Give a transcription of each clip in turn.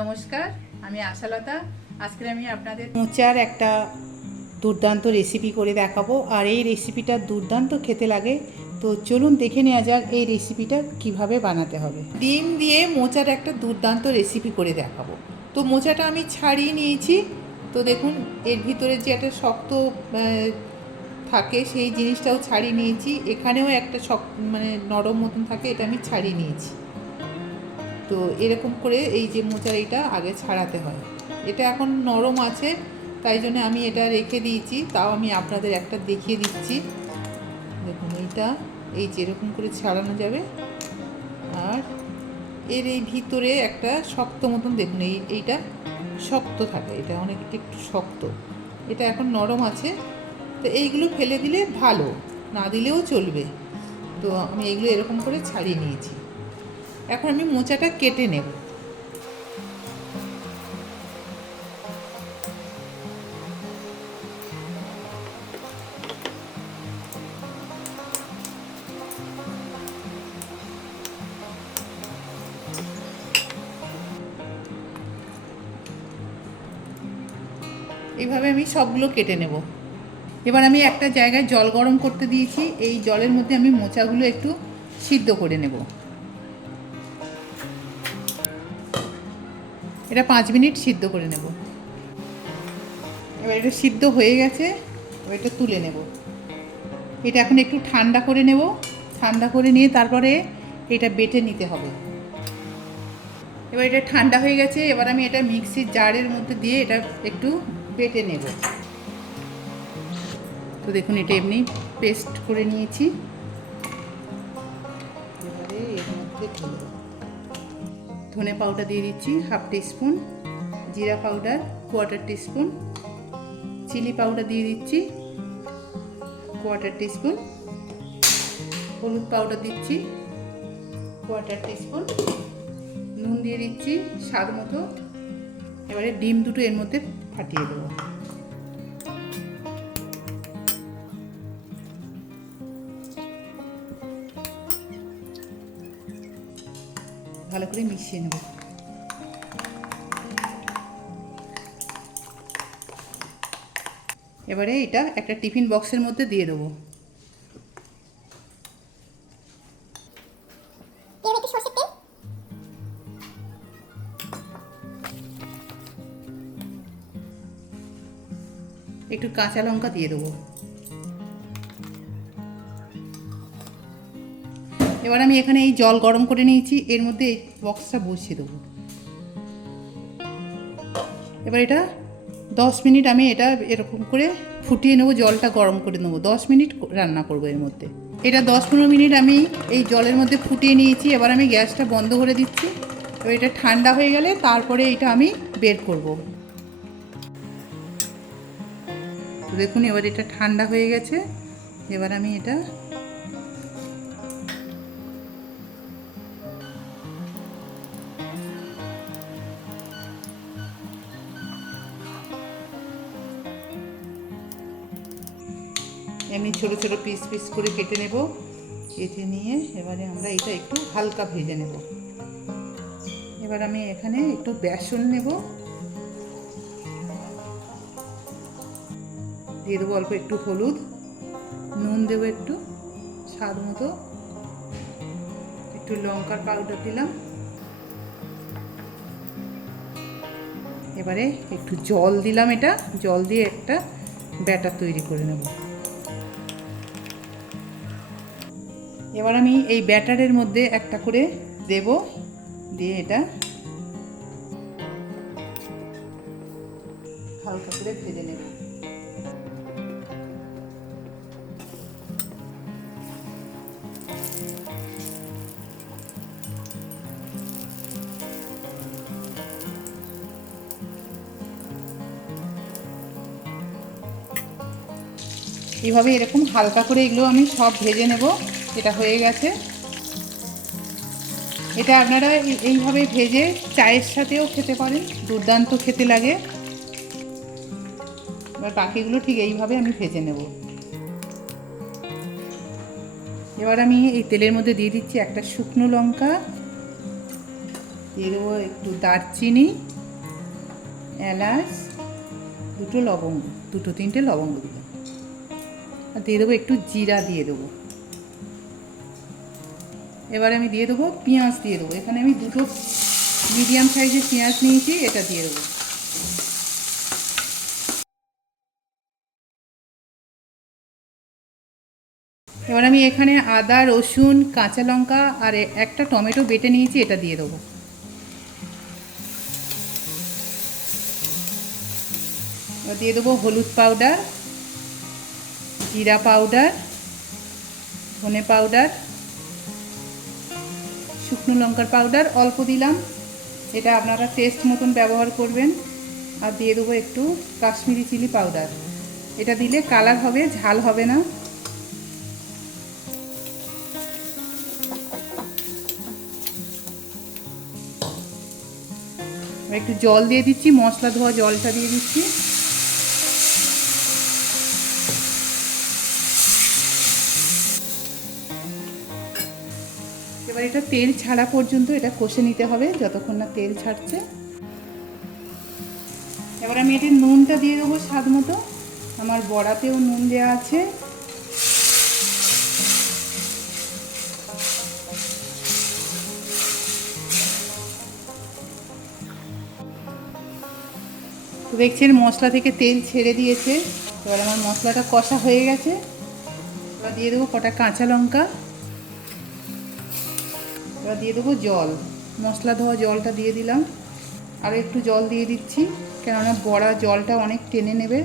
নমস্কার, আমি আশালতা। আজকে আমি আপনাদের মোচার একটা দুর্দান্ত রেসিপি করে দেখাবো। আর এই রেসিপিটা দুর্দান্ত খেতে লাগে। তো চলুন দেখে নেওয়া যাক এই রেসিপিটা কীভাবে বানাতে হবে। ডিম দিয়ে মোচার একটা দুর্দান্ত রেসিপি করে দেখাবো। তো মোচাটা আমি ছাড়িয়ে নিয়েছি। তো দেখুন, এর ভিতরে যে একটা শক্ত থাকে সেই জিনিসটাও ছাড়িয়ে নিয়েছি। এখানেও একটা শক্ত মানে নরম মতন থাকে, এটা আমি ছাড়িয়ে নিয়েছি। তো এরকম করে এই যে মোচার এইটা আগে ছাড়াতে হয়। এটা এখন নরম আছে, তাই জন্য আমি এটা রেখে দিয়েছি। তাও আমি আপনাদের একটা দেখিয়ে দিচ্ছি। দেখুন এইটা, এই যেরকম করে ছাড়ানো যাবে। আর এর এই ভিতরে একটা শক্ত মতন দেখুন, এই, এইটা শক্ত থাকে, এটা অনেক একটু শক্ত। এটা এখন নরম আছে, তো এইগুলো ফেলে দিলে ভালো, না দিলেও চলবে। তো আমি এগুলো এরকম করে ছাড়িয়ে নিয়েছি। এখন আমি মোচাটা কেটে নেব। এইভাবে আমি সবগুলো কেটে নেব। এবার আমি একটা জায়গায় জল গরম করতে দিয়েছি। এই জলের মধ্যে আমি মোচাগুলো একটু সিদ্ধ করে নেব। এটা পাঁচ মিনিট সিদ্ধ করে নেব। এবার এটা সিদ্ধ হয়ে গেছে, এবার এটা তুলে নেব। এটা এখন একটু ঠান্ডা করে নেব। ঠান্ডা করে নিয়ে তারপরে এটা বেটে নিতে হবে। এবার এটা ঠান্ডা হয়ে গেছে, এবার আমি এটা মিক্সির জারের মধ্যে দিয়ে এটা একটু বেটে নেব। তো দেখুন, এটা এমনি পেস্ট করে নিয়েছি। ধনে পাউডার দিয়ে দিচ্ছি হাফ টিস্পুন, জিরা powder, quarter teaspoon, chilli powder দিয়ে দিচ্ছি কোয়ার্টার টিস্পুন, হলুদ পাউডার দিচ্ছি কোয়ার্টার টিস্পুন, নুন দিয়ে দিচ্ছি স্বাদ মতো। এবারে ডিম দুটো এর মধ্যে ফাটিয়ে দেবো। ভালো করে মিশিয়ে নেব। এবারে এটা একটা টিফিন বক্সের মধ্যে দিয়ে দেবো। একটু কাঁচা লঙ্কা দিয়ে দেবো। এবার আমি এখানে এই জল গরম করে নিয়েছি, এর মধ্যে এই বক্সটা বসিয়ে দেবো। এবার এটা দশ মিনিট আমি এটা এরকম করে ফুটিয়ে নেব, জলটা গরম করে নেব। দশ মিনিট রান্না করব এর মধ্যে। এটা দশ পনেরো মিনিট আমি এই জলের মধ্যে ফুটিয়ে নিয়েছি, এবার আমি গ্যাসটা বন্ধ করে দিচ্ছি। এবার এটা ঠান্ডা হয়ে গেলে তারপরে এটা আমি বের করব। দেখুন, এবার এটা ঠান্ডা হয়ে গেছে। এবার আমি এটা এমনি ছোট ছোট পিস পিস করে কেটে নেব। কেটে নিয়ে এবারে আমরা এটা একটু হালকা ভেজে নেব। এবার আমি এখানে একটু বেসন নেব। দিয়ে দেবো অল্প একটু হলুদ। নুন দেবো একটু, স্বাদ মতো। একটু লঙ্কার পাউডার দিলাম। এবারে একটু জল দিলাম এটা। জল দিয়ে একটা ব্যাটার তৈরি করে নেব। এবার আমি এই ব্যাটারের মধ্যে একটা করে দেব, দিয়ে এটা হালকা করে ভেজে নেব। এভাবে এরকম হালকা করে এগুলো আমি সব ভেজে নেব। এটা হয়ে গেছে। এটা আপনারা এই- এইভাবে ভেজে চায়ের সাথেও খেতে পারেন, দুর্দান্ত খেতে লাগে। এবার বাকিগুলো ঠিক এইভাবে আমি ভেজে নেব। এবার আমি এই তেলের মধ্যে দিয়ে দিচ্ছি একটা শুকনো লঙ্কা, দিয়ে দেবো একটু দারচিনি, এলাচ, দুটো লবঙ্গ, দুটো তিনটে লবঙ্গ দিলাম। আর দিয়ে দেবো একটু জিরা দিয়ে দেবো। এবারে আমি দিয়ে দেবো পেঁয়াজ দিয়ে দেবো। এখানে আমি দুটো মিডিয়াম সাইজের পেঁয়াজ নিয়েছি, এটা দিয়ে দেবো। এবার আমি এখানে আদা, রসুন, কাঁচা লঙ্কা আর একটা টমেটো বেটে নিয়েছি, এটা দিয়ে দেবো। দিয়ে দেবো হলুদ পাউডার জিরা পাউডার ধনে পাউডার শুকনো লঙ্কার পাউডার অল্প দিলাম। এটা আপনারা টেস্ট মতন ব্যবহার করবেন। আর দিয়ে দেবো একটু কাশ্মীরি চিলি পাউডার এটা দিলে কালার হবে, ঝাল হবে না। একটু জল দিয়ে দিচ্ছি, মশলা ধোয়া জলটা দিয়ে দিচ্ছি। এটা তেল ছাড়া পর্যন্ত এটা কষে নিতে হবে যতক্ষণ না তেল ছাড়ছে। এবার আমি এটি নুনটা দিয়ে দেবো স্বাদ মতো। আমার বড়াতেও নুন দেওয়া আছে। দেখছেন মশলা থেকে তেল ছেড়ে দিয়েছে। এবার আমার মশলাটা কষা হয়ে গেছে। এবার দিয়ে দেবো কটা কাঁচা লঙ্কা। এবার দিয়ে দেবো জল। মশলা ধোয়া জলটা দিয়ে দিলাম। আর একটু জল দিয়ে দিচ্ছি, কেননা বড়া জলটা অনেক টেনে নেবে।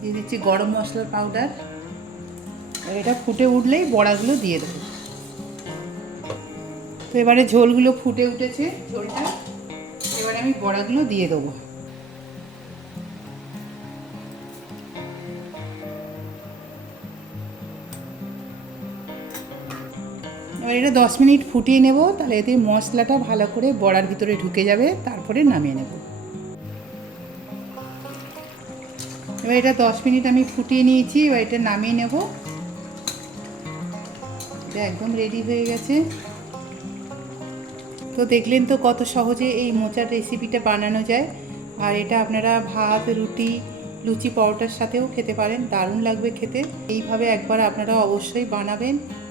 দিয়ে দিচ্ছি গরম মশলার পাউডার আর এটা ফুটে উঠলেই বড়াগুলো দিয়ে দেবো। তো এবারে ঝোলগুলো ফুটে উঠেছে, ঝোলটা। এবারে আমি বড়াগুলো দিয়ে দেবো। এবার এটা দশ মিনিট ফুটিয়ে নেব, তাহলে এতে মশলাটা ভালো করে বড়ার ভিতরে ঢুকে যাবে, তারপরে নামিয়ে নেব। এবার এটা দশ মিনিট আমি ফুটিয়ে নিয়েছি, এবার এটা নামিয়ে নেব। এটা একদম রেডি হয়ে গেছে। তো দেখলেন তো কত সহজে এই মোচার রেসিপিটা বানানো যায়। আর এটা আপনারা ভাত, রুটি, লুচি, পরোটার সাথেও খেতে পারেন, দারুণ লাগবে খেতে। এইভাবে একবার আপনারা অবশ্যই বানাবেন।